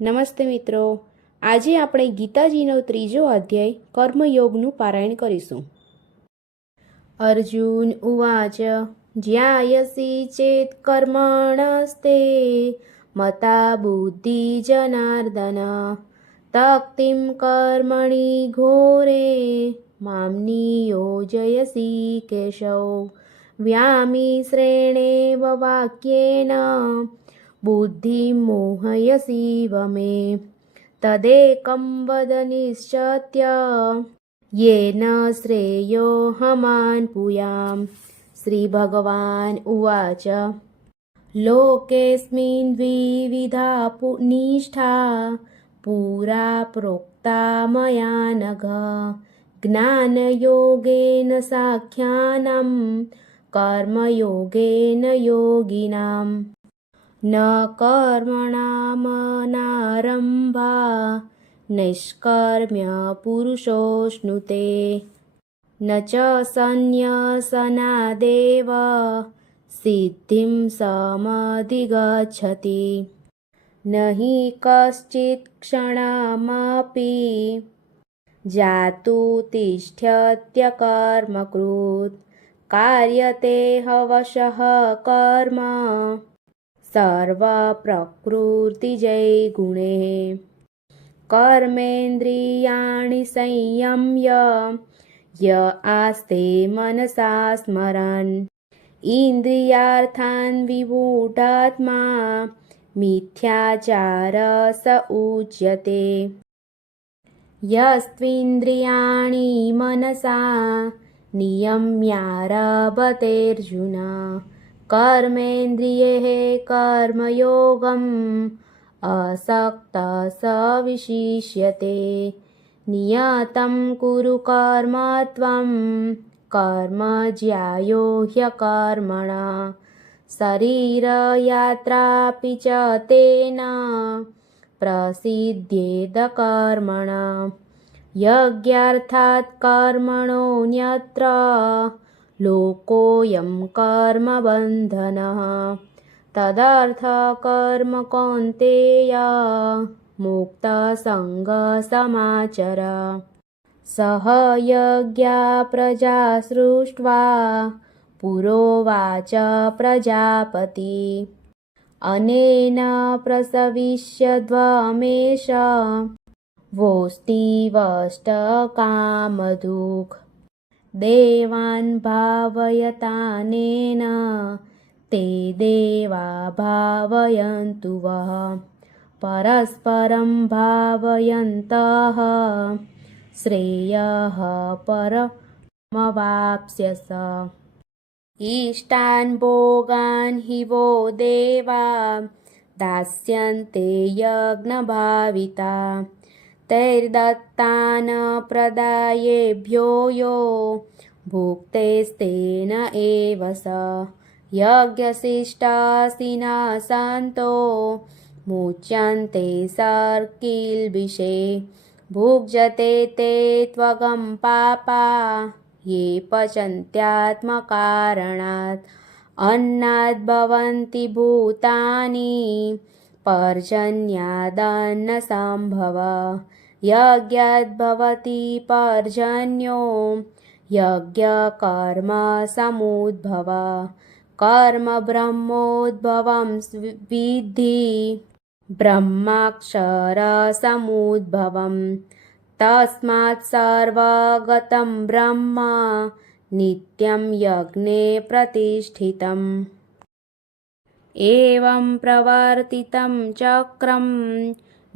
નમસ્તે મિત્રો, આજે આપણે ગીતાજીનો 3જો અધ્યાય કર્મયોગનું પારાયણ કરીશું. અર્જુન ઉવાચ જ્ઞાયસી ચેત કર્મણસ્તે મતા બુદ્ધિ જનાર્દન તક્તિમ કર્મણિ ઘોરે મામ નિયોજયસી કેશવ વ્યામિશ્રેણેવ વાક્યેન બુદ્ધિ મોહયસી વમે તદેકં વદ નિશ્ચત્ય યેન શ્રેયોહમાન પુયામ. શ્રી ભગવાન ઉવાચ લોકેસ્મિન દ્વિવિધા નિષ્ઠા પુરા પ્રોક્તા મયા નઘ જ્ઞાનયોગેન સાખ્યાનં કર્મયોગેન યોગિનામ. ન કર્મણામનારંભા નૈષ્કર્મ્ય પુરુષોશ્નુતે ન ચ સંન્યસનાદેવ સિદ્ધિં સમધિગચ્છતિ. નહિ કશ્ચિત ક્ષણમપી જાતુ તિષ્ઠ્યત્યકર્મકૃત કાર્યતે હવશઃ કર્મ સર્વ પ્રકૃતિજય ગુણે. કર્મેન્દ્રિયાણિ સંયમ્ય ય આસ્તે મનસા સ્મરન ઇન્દ્રિયાર્થાન વિમૂઢાત્મા મિથ્યાચાર સ ઉચ્યતે. યસ્ત્વિન્દ્રિયાણિ મનસા નિયમ્યારભતેર્જુન કર્મેન્દ્રિયૈ કર્મયોગમ અસક્ત સ વિશિષ્યતે. નિયતં કુરુ કર્મ ત્વં કર્મ જ્યાયો હ્યકર્મણા શરીરયાત્રાપિ ચ તેન પ્રસિદ્ધ્યેદ કર્મણા. યજ્ઞાર્થાत् કર્મણોऽન્યત્ર લોકોऽયં કર્મબંધનઃ તદર્થ કર્મ કૌન્તેય મુક્ત સંગ સમાચર. સહ યજ્ઞા પ્રજા સૃષ્ટ્વા પુરોવાચ પ્રજાપતિ અનેન પ્રસવિષ્યદ્વમેષ વોસ્તિ કામધુક્ દેવાન ભાવયતાનેન તે દેવા ભાવયન્તુ વઃ પરસ્પરં ભાવયन्तઃ શ્રેયઃ પરમવાપ્સ્યસ. ઈષ્ટાન ભોગાન હિ વો દેવા દાસ્યન્તે યજ્ઞભાવિતા તૈર્દત્તાન પ્રદાયેભ્યો યો ભુક્તેસ્તેન એવ સ. યજ્ઞશિષ્ટાસિના સંતો મુચ્યન્તે સર્કિલ્બિષે ભુક્જતે તે ત્વગં પાપા યે પચન્ત્યાત્મકારણાत् અન્નાદ્ ભવન્તિ ભૂતાની પર્જન્યાદન્ન સંભવ. યજ્ઞાદ્ ભવતિ પર્જન્યો યજ્ઞ કર્મ સમુદ્ભવ. કર્મ બ્રહ્મોદ્ભવં વિદ્ધિ બ્રહ્માક્ષર સમુદ્ભવમ. તસ્માत् સર્વગतं બ્રહ્મ નિત્યં યજ્ઞે પ્રતિષ્ઠિતમ. એવં પ્રવર્તિतं ચક્રમ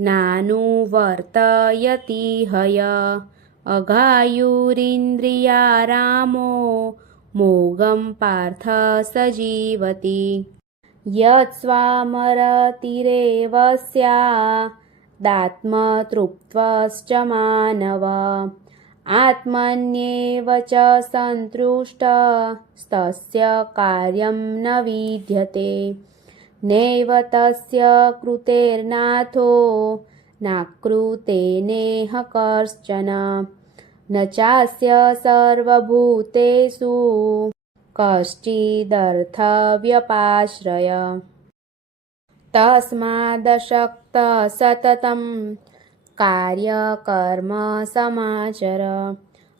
નાનુવર્તયતિ હય અઘાયુરિન્દ્રિયારામો મોગં પાર્થ સજીવતિ. યત્સ્વામરતિરેવસ્યાદાત્મતૃપ્તશ્ચ માનવ આત્મન્યેવ ચ સંતુષ્ટસ્તસ્ય કાર્યં ન વિદ્યતે. નૈવ તસ્ય કૃતેર્નાથો નાકૃતેનેહ કશ્ચન ન ચાસ્ય સર્વભૂતેષુ કશ્ચિદર્થવ્યપાશ્રય. તસ્માદશક્ત સતતં કાર્યકર્મ સમાચર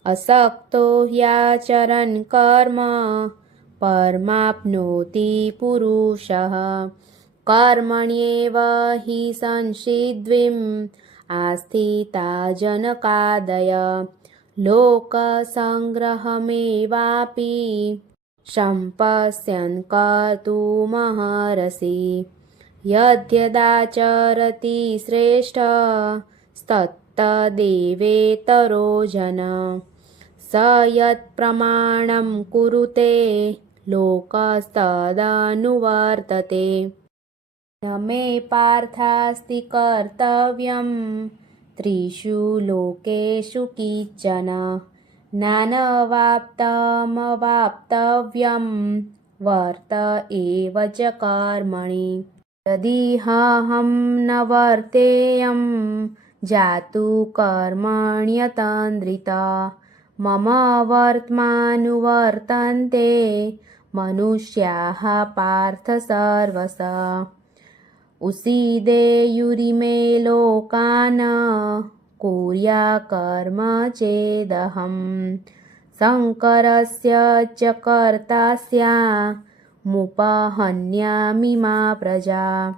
અસક્તો હ્યાચરન કર્મ પરમાપ્નોતિ પુરુષઃ કર્મણ્યેવ હિ સંસિદ્ધિમ આસ્થિતા જનકાદય લોકસંગ્રહમેવાપી સંપશ્યન કર્તુમહર્ષિ યદ્યદાચરતિ શ્રેષ્ઠસ્તત્તદેવેતરો જન સ યત્પ્રમાણં કુરુતે લોકસ્તદનુવર્તતે ન મે પાર્થાસ્તિ કર્તવ્યં ત્રિષુ લોકેષુ કિંચન નાનવાપ્તમવાપ્તવ્યં વર્ત એવ ચ કર્મણિ યદિહં ન વર્તેયં જાતુ કર્મણ્યતન્દ્રિત મમ વર્ત્માનુવર્તન્તે મનુષ્યાઃ પાર્થ સર્વશ ઉષીદેયુરિમે લોકાન કુર્યા કર્મ ચેદહં શંકરસ્ય ચ કર્તા સ્યામુપહન્યામિ મા પ્રજા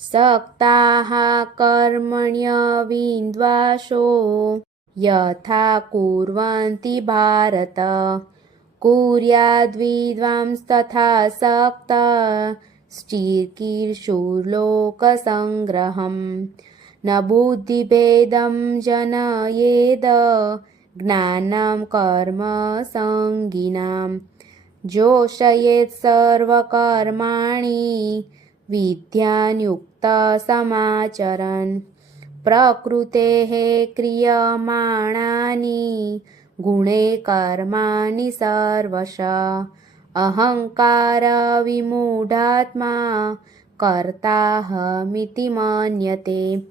સક્તાઃ કર્મણ્યવિદ્વાંસો યથા કુર્વન્તિ ભારત કુર્યાદ્વિદ્વાંस्तथा સક્તશ્ચિકીર્ષુર્લોકસંગ્રહં ન બુદ્ધિભેદં જનયેદ જ્ઞાनं કર્મ સંગીનાં જોષયેત સર્વકર્માણિ વિદ્યાન્યુક્ત સમાચરन् પ્રકૃતેઃ ક્રિયમાણાનિ ગુણે કર્માણિ સર્વશ અહંકાર વિમૂઢાત્મા કર્તાહમિતિ મન્યતે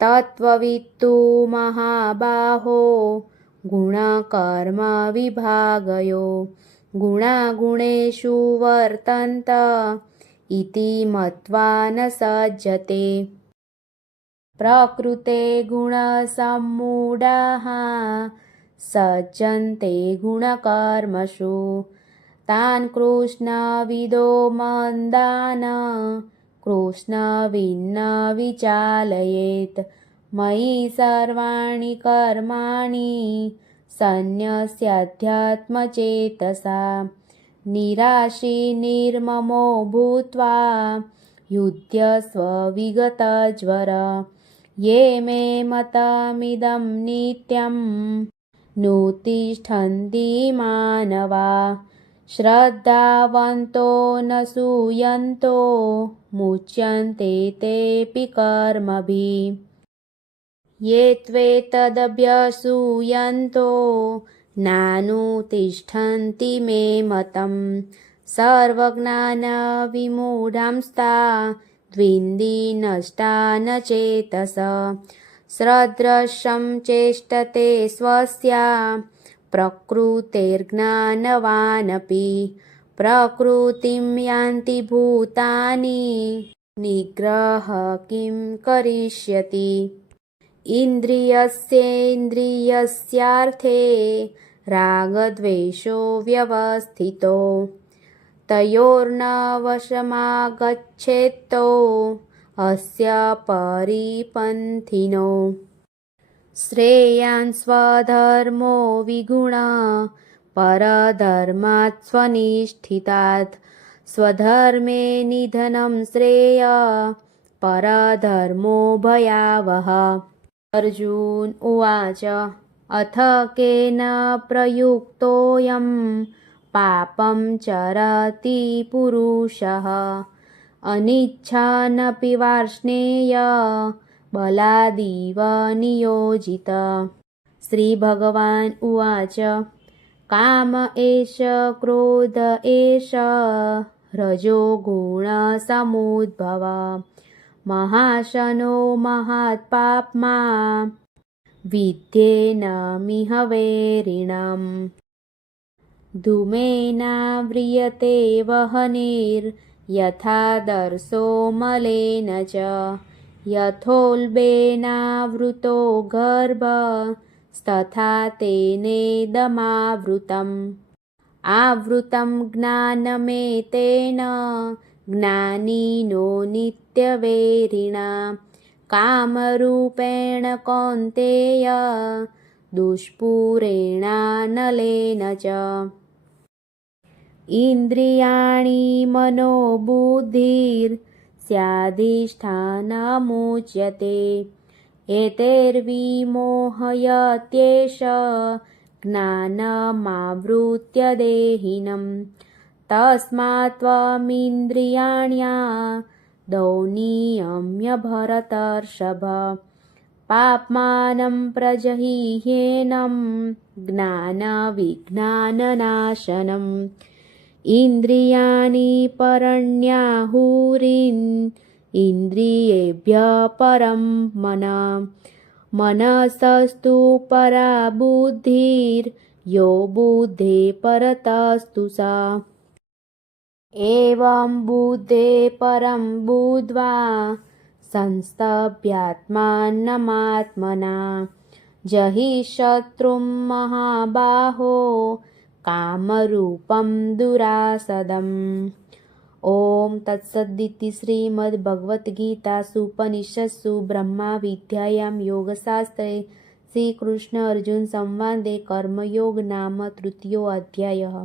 તત્વવિત્તુ મહાબાહો ગુણકર્મ વિભાગયો ગુણાગુણેષુ વર્તન્ત ઇતિ મત્વા ન સજ્જતે પ્રકૃતે ગુણસમ્મૂઢાઃ સજ્જન્તે ગુણકર્મસુ તાન કૃષ્ણવિદો મંદાન કૃષ્ણવિન્ન વિચાલયેત મયિ સર્વાણિ કર્માણિ સંન્યસ્યાધ્યાત્મચેતસા નિરાશી નિર્મમો ભૂત્વા યુધ્યસ્વ વિગતજ્વર યે મે મતમિદં નિત્યં નુતિષ્ઠન્તિ માનવા શ્રદ્ધાવન્તો ન સૂયન્તો મુચ્યન્તે તેપિ કર્મભિઃ યે ત્વેતદભ્યસૂયન્તો નાનુતિષ્ઠન્તિ મે મતં સર્વજ્ઞાનવિમૂઢાંસ્તા દ્વિન્દી નષ્ટા ન ચેતસ સદૃશં ચેષ્ટતે સ્વસ્યા પ્રકૃતેર્જ્ઞાનવાનપી પ્રકૃતિં યાન્તિ ભૂતાની નિગ્રહ કિં કરિષ્યતિ ઇન્દ્રિયસ્યેન્દ્રિયસ્યાર્થે રાગદ્વેષો વ્યવસ્થિતો તયોર્ન વશમાગચ્છેત્તો અસ્ય પરિપંથિનો શ્રેયાન સ્વધર્મો વિગુણ પરધર્માत् સ્વનિષ્ઠિતાत् સ્વધર્મે નિધનં શ્રેય પરધર્મો ભયાવહ અર્જુન ઉવાચ અથ કેન પ્રયુક્તોऽયં પાપં ચરતિ પુરુષઃ અનિચ્છન્નપि વાર્ષ્ણેય બલાદીવ નિયોજિત શ્રી ભગવાન ઉવાચ કામ એષ ક્રોધ એષ રજો ગુણ સમુદ્ભવ મહાશનો મહાત્પાપ્મા વિદ્યેનમિહ વૈરિણम् ધૂમેનાવ્રિયતે વહનિર્ यथादर्शो मलेन च यथोल्बेनावृतो गर्भस्तथा तेनेदमावृतम् आवृतं ज्ञानमेतेन ज्ञानिनो नित्यवैरिणा कामरूपेण कौन्तेय दुष्पूरेणानलेन च इन्द्रियाणि मनोबुद्धिर्स्याधिष्ठानमुच्यते एतैर्विमोहयत्येष ज्ञानमावृत्य देहिनं तस्मात् त्वमिन्द्रियाण्यादौ भरतर्षभ पाप्मानं प्रजह्येनं ज्ञानविज्ञाननाशनम् इन्द्रियाणि परण्याहुरिन्द्रियेभ्यः परं मनसस्तु परा बुद्धिर्यो बुद्धे परतस्तु सा एवं बुद्धे परं बुद्ध्वा संस्तभ्यात्मानमात्मना जहि शत्रुं महाबाहो कामरूपं दुरासदम्। ओम तत्सदिति श्रीमद्भगवद्गीतासूपनिषत्सु ब्रह्मविद्यायां योगशास्त्रे श्रीकृष्ण अर्जुन संवादे कर्मयोग नाम तृतीयोऽध्यायः।